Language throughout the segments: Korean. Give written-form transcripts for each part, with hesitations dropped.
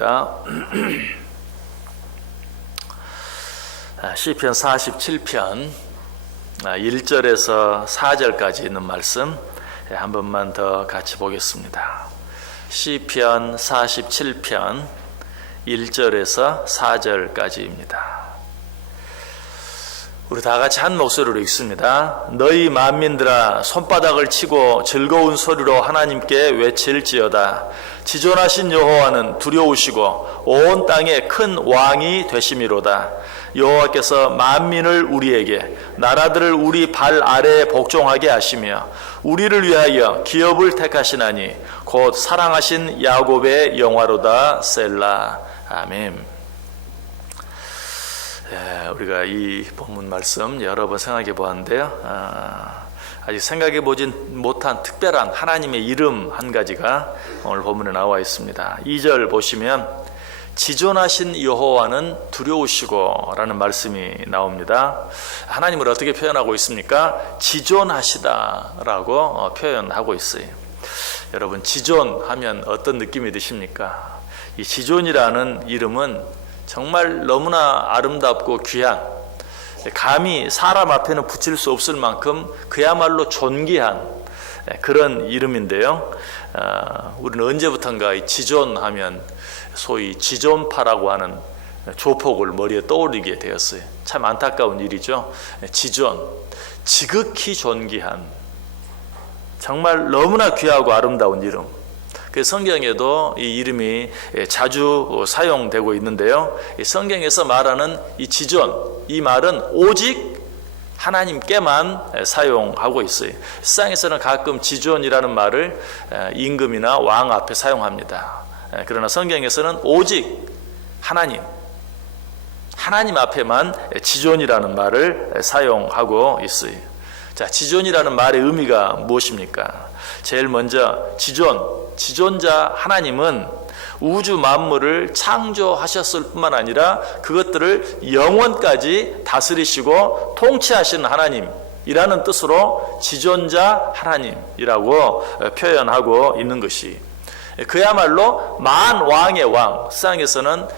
보겠습니다. 시편 47편 1절에서 4절까지 있는 말씀 한 번만 더 같이 보겠습니다. 시편 47편 1절에서 4절까지입니다. 우리 다 같이 한 목소리로 읽습니다. 너희 만민들아 손바닥을 치고 즐거운 소리로 하나님께 외칠지어다. 지존하신 여호와는 두려우시고 온 땅에 큰 왕이 되심이로다. 여호와께서 만민을 우리에게 나라들을 우리 발 아래에 복종하게 하시며 우리를 위하여 기업을 택하시나니 곧 사랑하신 야곱의 영화로다. 셀라. 아멘. 우리가 이 본문 말씀 여러 번 생각해 보았는데요. 아직 생각해 보진 못한 특별한 하나님의 이름 한 가지가 오늘 본문에 나와 있습니다. 2절 보시면 지존하신 여호와는 두려우시고 라는 말씀이 나옵니다. 하나님을 어떻게 표현하고 있습니까? 지존하시다 라고 표현하고 있어요. 여러분, 지존하면 어떤 느낌이 드십니까? 이 지존이라는 이름은 정말 너무나 아름답고 귀한, 감히 사람 앞에는 붙일 수 없을 만큼 그야말로 존귀한 그런 이름인데요. 우리는 언제부턴가 이 지존하면 소위 지존파라고 하는 조폭을 머리에 떠올리게 되었어요. 참 안타까운 일이죠. 지존, 지극히 존귀한, 정말 너무나 귀하고 아름다운 이름. 그 성경에도 이 이름이 자주 사용되고 있는데요. 성경에서 말하는 이 지존, 이 말은 오직 하나님께만 사용하고 있어요. 세상에서는 가끔 지존이라는 말을 임금이나 왕 앞에 사용합니다. 그러나 성경에서는 오직 하나님 앞에만 지존이라는 말을 사용하고 있어요. 자, 지존이라는 말의 의미가 무엇입니까? 제일 먼저 지존자 하나님은 우주 만물을 창조하셨을 뿐만 아니라 그것들을 영원까지 다스리시고 통치하시는 하나님이라는 뜻으로 지존자 하나님이라고 표현하고 있는 것이, 그야말로 만왕의 왕, 세상에서는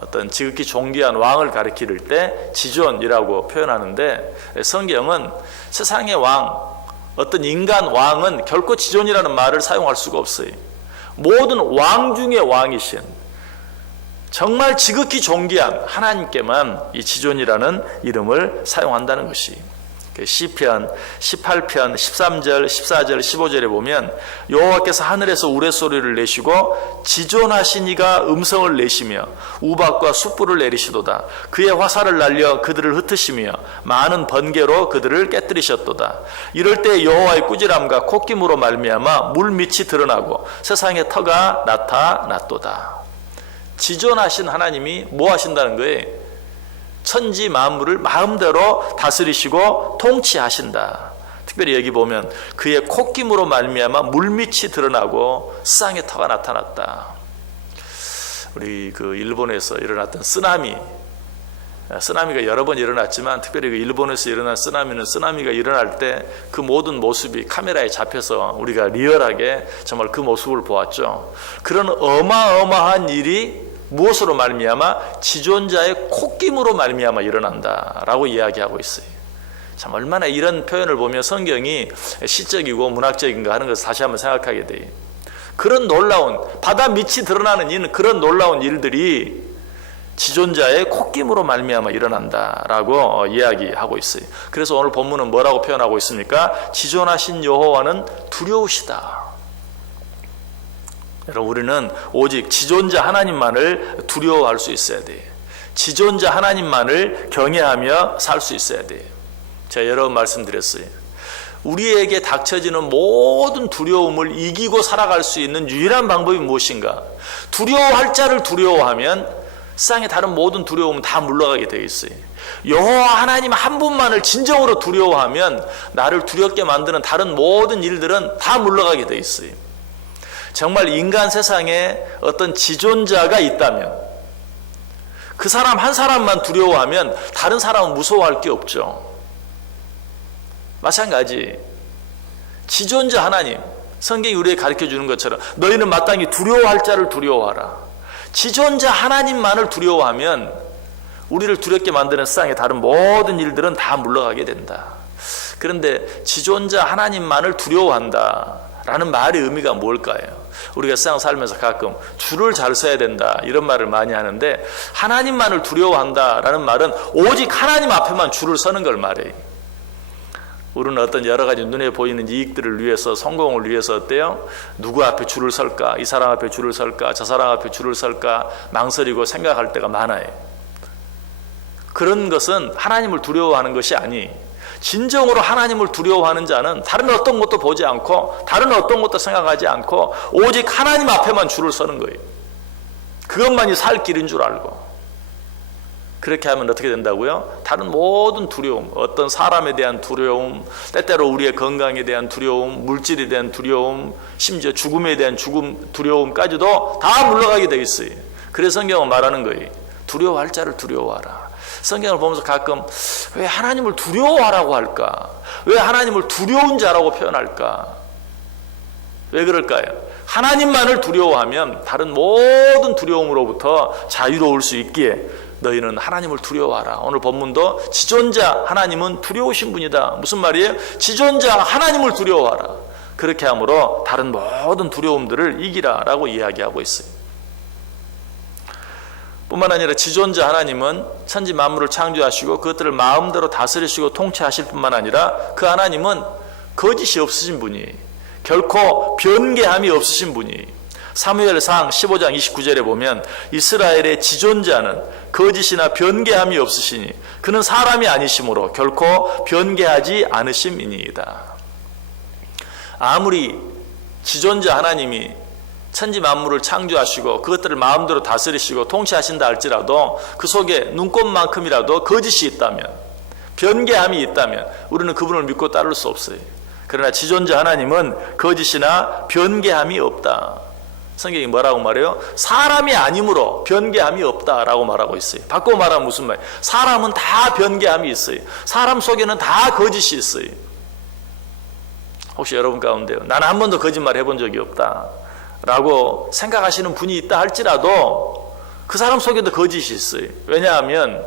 어떤 지극히 존귀한 왕을 가리킬 때 지존이라고 표현하는데, 성경은 세상의 왕, 어떤 인간 왕은 결코 지존이라는 말을 사용할 수가 없어요. 모든 왕 중의 왕이신 정말 지극히 존귀한 하나님께만 이 지존이라는 이름을 사용한다는 것이, 시편 18편 13절 14절 15절에 보면 여호와께서 하늘에서 우레소리를 내시고 지존하신 이가 음성을 내시며 우박과 숯불을 내리시도다. 그의 화살을 날려 그들을 흩으시며 많은 번개로 그들을 깨뜨리셨도다. 이럴 때 여호와의 꾸지람과 콧김으로 말미암아 물밑이 드러나고 세상의 터가 나타났도다. 지존하신 하나님이 뭐 하신다는 거예요? 천지 만물을 마음대로 다스리시고 통치하신다. 특별히 여기 보면 그의 콧김으로 말미암아 물밑이 드러나고 세상의 터가 나타났다. 우리 그 일본에서 일어났던 쓰나미가 여러 번 일어났지만 특별히 그 일본에서 일어난 쓰나미가 일어날 때 그 모든 모습이 카메라에 잡혀서 우리가 리얼하게 정말 그 모습을 보았죠. 그런 어마어마한 일이 무엇으로 말미암아? 지존자의 콧김으로 말미암아 일어난다라고 이야기하고 있어요. 참 얼마나 이런 표현을 보면 성경이 시적이고 문학적인가 하는 것을 다시 한번 생각하게 돼요. 그런 놀라운, 바다 밑이 드러나는 이는 그런 놀라운 일들이 지존자의 콧김으로 말미암아 일어난다라고 이야기하고 있어요. 그래서 오늘 본문은 뭐라고 표현하고 있습니까? 지존하신 여호와는 두려우시다. 여러분, 우리는 오직 지존자 하나님만을 두려워할 수 있어야 돼요. 지존자 하나님만을 경외하며 살 수 있어야 돼요. 제가 여러 번 말씀드렸어요. 우리에게 닥쳐지는 모든 두려움을 이기고 살아갈 수 있는 유일한 방법이 무엇인가? 두려워할 자를 두려워하면 세상의 다른 모든 두려움은 다 물러가게 되어 있어요. 여호와 하나님 한 분만을 진정으로 두려워하면 나를 두렵게 만드는 다른 모든 일들은 다 물러가게 되어 있어요. 정말 인간 세상에 어떤 지존자가 있다면 그 사람 한 사람만 두려워하면 다른 사람은 무서워할 게 없죠. 마찬가지 지존자 하나님, 성경이 우리에게 가르쳐주는 것처럼 너희는 마땅히 두려워할 자를 두려워하라. 지존자 하나님만을 두려워하면 우리를 두렵게 만드는 세상의 다른 모든 일들은 다 물러가게 된다. 그런데 지존자 하나님만을 두려워한다 라는 말의 의미가 뭘까요? 우리가 세상 살면서 가끔 줄을 잘 서야 된다 이런 말을 많이 하는데, 하나님만을 두려워한다 라는 말은 오직 하나님 앞에만 줄을 서는 걸 말해요. 우리는 어떤 여러 가지 눈에 보이는 이익들을 위해서, 성공을 위해서 어때요? 누구 앞에 줄을 설까? 이 사람 앞에 줄을 설까? 저 사람 앞에 줄을 설까? 망설이고 생각할 때가 많아요. 그런 것은 하나님을 두려워하는 것이 아니, 진정으로 하나님을 두려워하는 자는 다른 어떤 것도 보지 않고 다른 어떤 것도 생각하지 않고 오직 하나님 앞에만 줄을 서는 거예요. 그것만이 살 길인 줄 알고. 그렇게 하면 어떻게 된다고요? 다른 모든 두려움, 어떤 사람에 대한 두려움, 때때로 우리의 건강에 대한 두려움, 물질에 대한 두려움, 심지어 죽음에 대한 두려움까지도 다 물러가게 돼 있어요. 그래서 성경은 말하는 거예요. 두려워할 자를 두려워하라. 성경을 보면서 가끔 왜 하나님을 두려워하라고 할까? 왜 하나님을 두려운 자라고 표현할까? 왜 그럴까요? 하나님만을 두려워하면 다른 모든 두려움으로부터 자유로울 수 있기에 너희는 하나님을 두려워하라. 오늘 본문도 지존자 하나님은 두려우신 분이다. 무슨 말이에요? 지존자 하나님을 두려워하라. 그렇게 함으로 다른 모든 두려움들을 이기라라고 이야기하고 있어요. 뿐만 아니라 지존자 하나님은 천지 만물을 창조하시고 그것들을 마음대로 다스리시고 통치하실 뿐만 아니라 그 하나님은 거짓이 없으신 분이, 결코 변개함이 없으신 분이, 사무엘상 15장 29절에 보면 이스라엘의 지존자는 거짓이나 변개함이 없으시니 그는 사람이 아니시므로 결코 변개하지 않으심이니이다. 아무리 지존자 하나님이 천지 만물을 창조하시고 그것들을 마음대로 다스리시고 통치하신다 할지라도 그 속에 눈꼽만큼이라도 거짓이 있다면, 변개함이 있다면 우리는 그분을 믿고 따를 수 없어요. 그러나 지존자 하나님은 거짓이나 변개함이 없다. 성경이 뭐라고 말해요? 사람이 아니므로 변개함이 없다라고 말하고 있어요. 바꿔 말하면 무슨 말이에요? 사람은 다 변개함이 있어요. 사람 속에는 다 거짓이 있어요. 혹시 여러분 가운데 나는 한 번도 거짓말 해본 적이 없다 라고 생각하시는 분이 있다 할지라도 그 사람 속에도 거짓이 있어요. 왜냐하면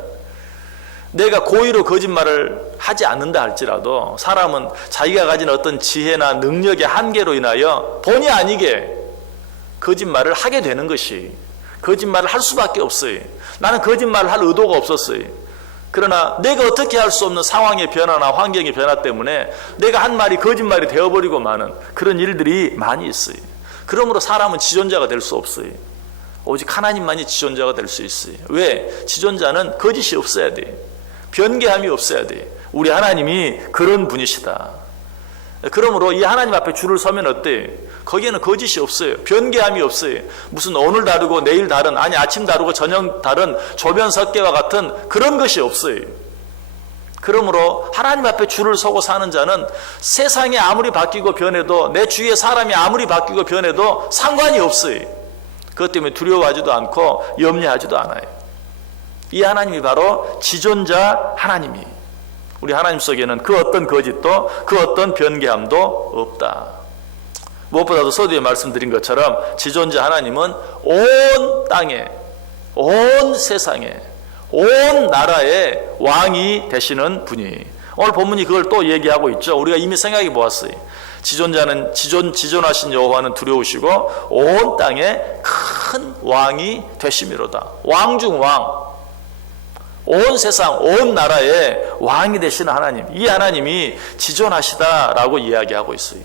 내가 고의로 거짓말을 하지 않는다 할지라도 사람은 자기가 가진 어떤 지혜나 능력의 한계로 인하여 본의 아니게 거짓말을 하게 되는 것이, 거짓말을 할 수밖에 없어요. 나는 거짓말을 할 의도가 없었어요. 그러나 내가 어떻게 할 수 없는 상황의 변화나 환경의 변화 때문에 내가 한 말이 거짓말이 되어버리고 마는 그런 일들이 많이 있어요. 그러므로 사람은 지존자가 될 수 없어요. 오직 하나님만이 지존자가 될 수 있어요. 왜? 지존자는 거짓이 없어야 돼요. 변개함이 없어야 돼요. 우리 하나님이 그런 분이시다. 그러므로 이 하나님 앞에 줄을 서면 어때요? 거기에는 거짓이 없어요. 변개함이 없어요. 무슨 오늘 다르고 내일 다른, 아니 아침 다르고 저녁 다른 조변석계와 같은 그런 것이 없어요. 그러므로 하나님 앞에 줄을 서고 사는 자는 세상이 아무리 바뀌고 변해도, 내 주위의 사람이 아무리 바뀌고 변해도 상관이 없어요. 그것 때문에 두려워하지도 않고 염려하지도 않아요. 이 하나님이 바로 지존자 하나님이, 우리 하나님 속에는 그 어떤 거짓도 그 어떤 변개함도 없다. 무엇보다도 서두에 말씀드린 것처럼 지존자 하나님은 온 땅에, 온 세상에, 온 나라의 왕이 되시는 분이, 오늘 본문이 그걸 또 얘기하고 있죠. 우리가 이미 생각해 보았어요. 지존자는 지존하신 여호와는 두려우시고 온 땅에 큰 왕이 되심이로다. 왕 중 왕, 온 세상 온 나라의 왕이 되시는 하나님, 이 하나님이 지존하시다라고 이야기하고 있어요.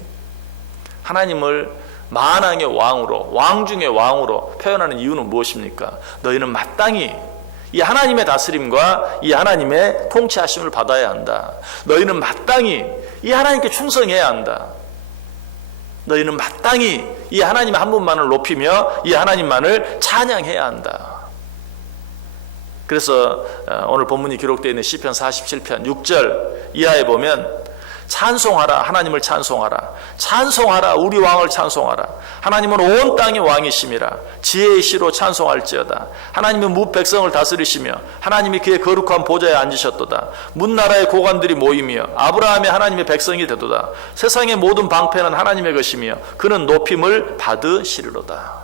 하나님을 만왕의 왕으로, 왕 중의 왕으로 표현하는 이유는 무엇입니까? 너희는 마땅히 이 하나님의 다스림과 이 하나님의 통치하심을 받아야 한다. 너희는 마땅히 이 하나님께 충성해야 한다. 너희는 마땅히 이 하나님 한 분만을 높이며 이 하나님만을 찬양해야 한다. 그래서 오늘 본문이 기록되어 있는 시편 47편 6절 이하에 보면 찬송하라, 하나님을 찬송하라, 찬송하라, 우리 왕을 찬송하라. 하나님은 온 땅의 왕이심이라. 지혜의 시로 찬송할지어다. 하나님은 무 백성을 다스리시며 하나님이 그의 거룩한 보좌에 앉으셨도다. 문나라의 고관들이 모이며 아브라함의 하나님의 백성이 되도다. 세상의 모든 방패는 하나님의 것이며 그는 높임을 받으시리로다.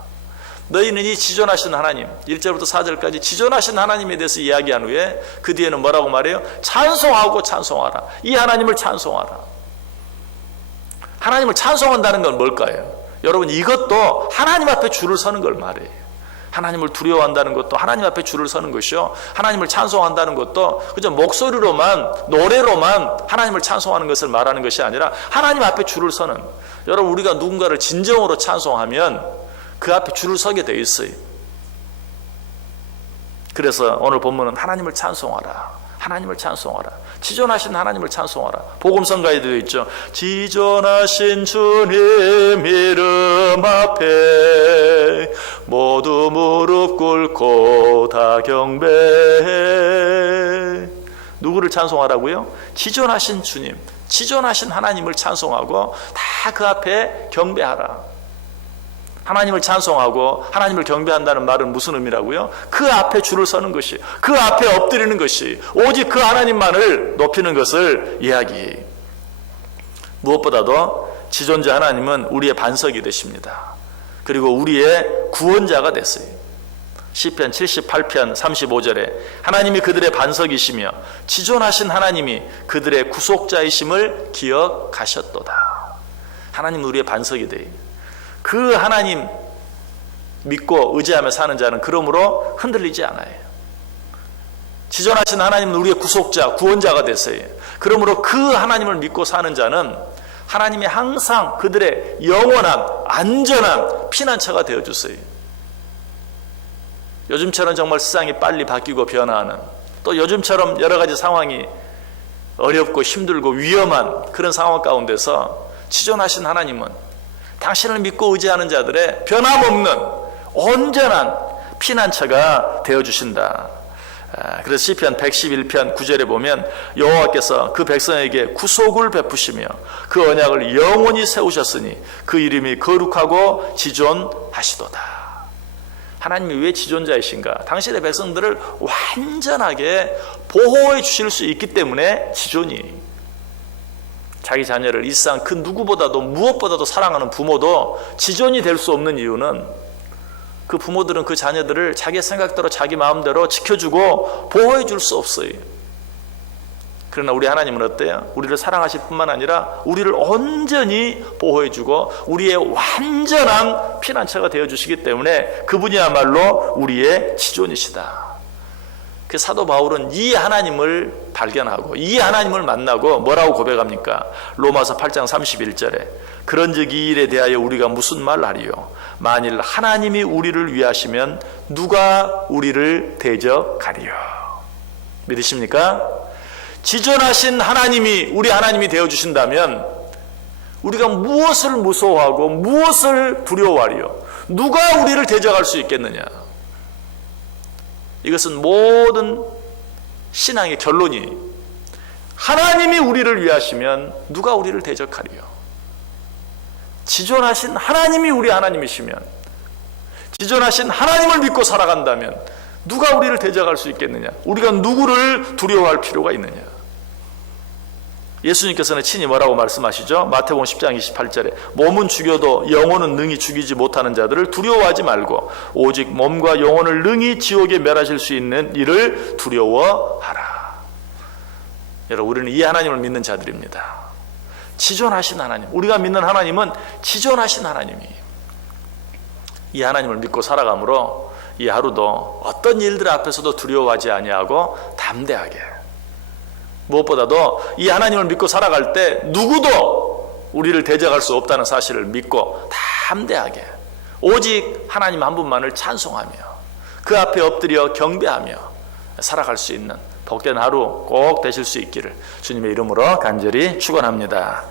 너희는 이 지존하신 하나님, 1절부터 4절까지 지존하신 하나님에 대해서 이야기한 후에 그 뒤에는 뭐라고 말해요? 찬송하고 찬송하라. 이 하나님을 찬송하라. 하나님을 찬송한다는 건 뭘까요? 여러분, 이것도 하나님 앞에 줄을 서는 걸 말해요. 하나님을 두려워한다는 것도 하나님 앞에 줄을 서는 것이요, 하나님을 찬송한다는 것도 그저 목소리로만, 노래로만 하나님을 찬송하는 것을 말하는 것이 아니라 하나님 앞에 줄을 서는, 여러분, 우리가 누군가를 진정으로 찬송하면 그 앞에 줄을 서게 돼 있어요. 그래서 오늘 본문은 하나님을 찬송하라, 하나님을 찬송하라, 지존하신 하나님을 찬송하라. 복음성가에도 있죠. 지존하신 주님 이름 앞에 모두 무릎 꿇고 다 경배해. 누구를 찬송하라고요? 지존하신 주님, 지존하신 하나님을 찬송하고 다 그 앞에 경배하라. 하나님을 찬송하고 하나님을 경배한다는 말은 무슨 의미라고요? 그 앞에 줄을 서는 것이, 그 앞에 엎드리는 것이, 오직 그 하나님만을 높이는 것을 이야기해요. 무엇보다도 지존자 하나님은 우리의 반석이 되십니다. 그리고 우리의 구원자가 됐어요. 시편 78편 35절에 하나님이 그들의 반석이시며 지존하신 하나님이 그들의 구속자이심을 기억하셨도다. 하나님은 우리의 반석이 돼요. 그 하나님 믿고 의지하며 사는 자는 그러므로 흔들리지 않아요. 지존하신 하나님은 우리의 구속자, 구원자가 됐어요. 그러므로 그 하나님을 믿고 사는 자는 하나님이 항상 그들의 영원한 안전한 피난처가 되어주세요. 요즘처럼 정말 세상이 빨리 바뀌고 변화하는, 또 요즘처럼 여러 가지 상황이 어렵고 힘들고 위험한 그런 상황 가운데서 지존하신 하나님은 당신을 믿고 의지하는 자들의 변함없는 온전한 피난처가 되어주신다. 그래서 시편 111편 9절에 보면 여호와께서 그 백성에게 구속을 베푸시며 그 언약을 영원히 세우셨으니 그 이름이 거룩하고 지존하시도다. 하나님이 왜 지존자이신가? 당신의 백성들을 완전하게 보호해 주실 수 있기 때문에 지존이. 자기 자녀를 이 세상 그 누구보다도 무엇보다도 사랑하는 부모도 지존이 될 수 없는 이유는 그 부모들은 그 자녀들을 자기 생각대로 자기 마음대로 지켜주고 보호해 줄 수 없어요. 그러나 우리 하나님은 어때요? 우리를 사랑하실 뿐만 아니라 우리를 온전히 보호해 주고 우리의 완전한 피난처가 되어주시기 때문에 그분이야말로 우리의 지존이시다. 그 사도 바울은 이 하나님을 발견하고 이 하나님을 만나고 뭐라고 고백합니까? 로마서 8장 31절에 그런즉 이 일에 대하여 우리가 무슨 말 하리요? 만일 하나님이 우리를 위하시면 누가 우리를 대적하리요? 믿으십니까? 지존하신 하나님이 우리 하나님이 되어주신다면 우리가 무엇을 무서워하고 무엇을 두려워하리요? 누가 우리를 대적할 수 있겠느냐? 이것은 모든 신앙의 결론이 하나님이 우리를 위하시면 누가 우리를 대적하리요? 지존하신 하나님이 우리 하나님이시면, 지존하신 하나님을 믿고 살아간다면 누가 우리를 대적할 수 있겠느냐? 우리가 누구를 두려워할 필요가 있느냐? 예수님께서는 친히 뭐라고 말씀하시죠? 마태복음 10장 28절에 몸은 죽여도 영혼은 능히 죽이지 못하는 자들을 두려워하지 말고 오직 몸과 영혼을 능히 지옥에 멸하실 수 있는 이를 두려워하라. 여러분, 우리는 이 하나님을 믿는 자들입니다. 지존하신 하나님, 우리가 믿는 하나님은 지존하신 하나님이에요. 이 하나님을 믿고 살아가므로 이 하루도 어떤 일들 앞에서도 두려워하지 아니하고 담대하게, 무엇보다도 이 하나님을 믿고 살아갈 때 누구도 우리를 대적할 수 없다는 사실을 믿고 담대하게 오직 하나님 한 분만을 찬송하며 그 앞에 엎드려 경배하며 살아갈 수 있는 복된 하루 꼭 되실 수 있기를 주님의 이름으로 간절히 축원합니다.